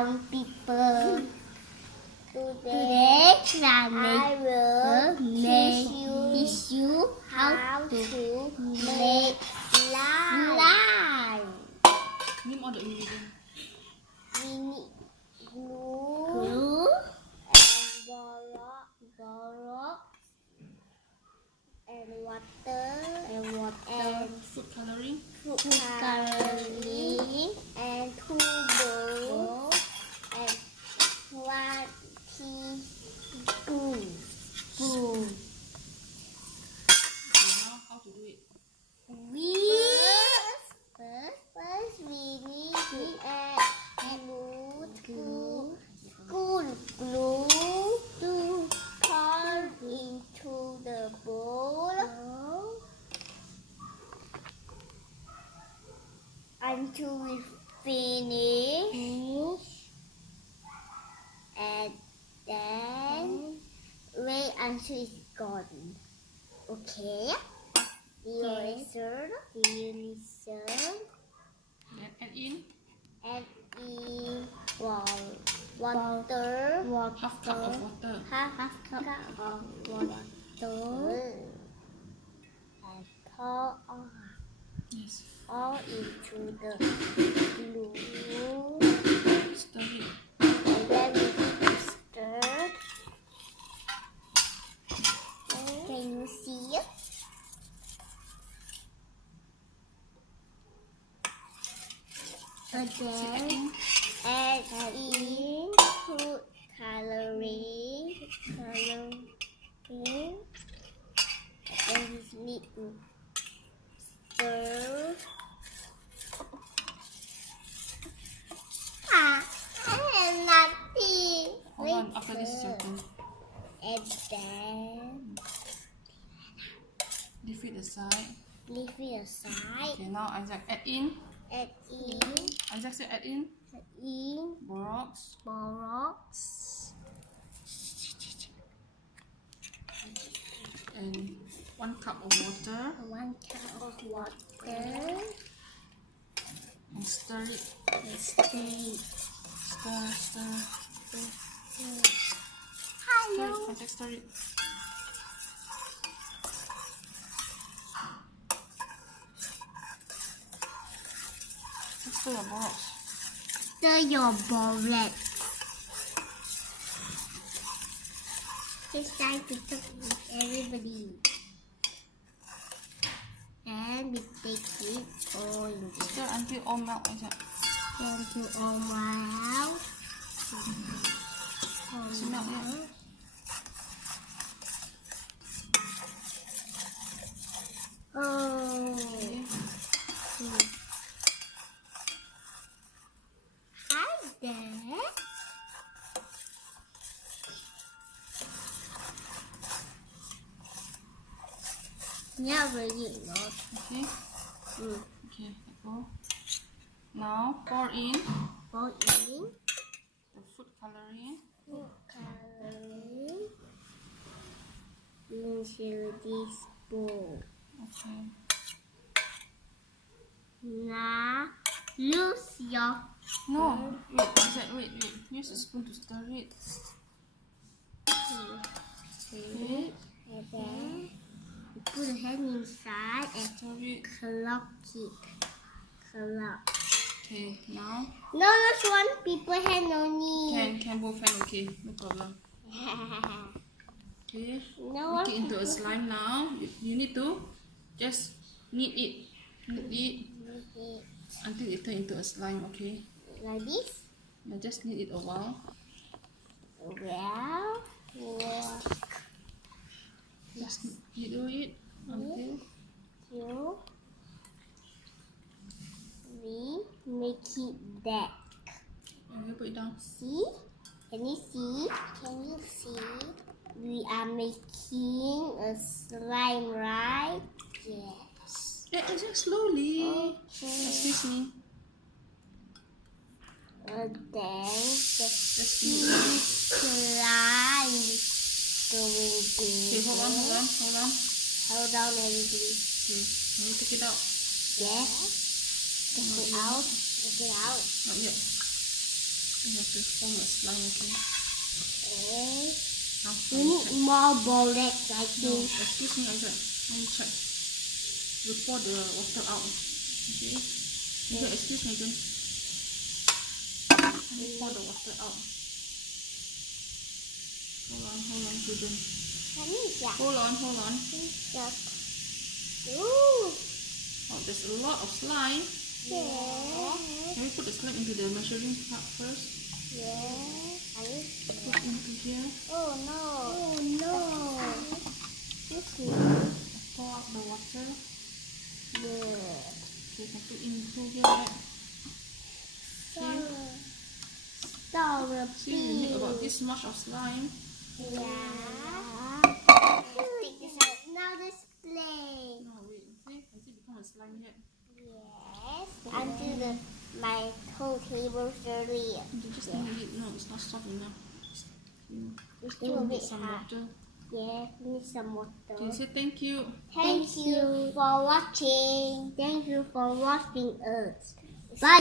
brown paper. Today I will teach you how to make slime. Name all the ingredients. We need glue and borax and water and Food coloring. And 2 bowls and 1 teaspoon. Okay, now how to do it? First we need to add glue to pour into the bowl until we finish, and then wait until it's gone. Okay? Do you listen? Then add in Add in water. half cup of water. Half cup of water. And pour Yes. all into the glue. Stir it. And then we need to stir. Can you see it? Again, add in food coloring. And then we need to stir. I have nothing. Hold on, after this is your turn. And then Leave it aside. leave it aside. Okay, now Isaac add in. Add in Isaac said add in borax. And 1 cup of water. 1 cup of water. And stir it. Stir. Stir. Stir Hello. it. Isaac, stir it. Stir your borax. Stir your borax. It's time to talk with everybody. And we take it all in there. Stir until all melt, Isaac. Into all mouth. It's melt, yeah. Oh. Okay. Hi there. Now really not. Okay. Okay, let go. Now pour in Pour in the food coloring. coloring into this bowl. Okay. Now use your No, wait, Isaac, wait. Use a spoon to stir it. feet and then you put the hand inside and Stir it. clock it. Clock. Okay, now No, not one people hand only. can both hand, okay, no problem. Okay, No make it into a slime now. You need to just knead it until it turn into a slime, okay? Like this. Now just knead it a while. Well, Just knead it until we make it dark. you put it down. See? Can you see? Can you see? We are making a slime, right? Yes. Isaac, slowly. Okay. Excuse me. And then the Just knead it. slime is going Okay, hold on. Hold down everybody. Okay, now you take it out. Yes. Take it out. Take it out. Not yet. You have to form a slime, okay? Okay. Now, We need more borax, I no, think. excuse me, Isaac. Let me check. You pour the water out. Okay? Okay, excuse me, Jun. Let me pour the water out. Hold on, children. Hold on. Ooh. Oh, there's a lot of slime. Yeah. Can we put the slime into the measuring cup first? Yeah. Put into here. Oh no. This is. Pour out the water. Yeah. Okay, can put into here, right? See, we need about this much of slime. Yeah. Take this out. Now display. No, wait. See, has it become a slime yet? Yes. Until my whole table dirty. You just need it. No, it's not soft enough. It's Then still a we bit need some hard. water. Yeah, we need some water. Okay, say thank you. Thank you for watching. Thank you for watching us.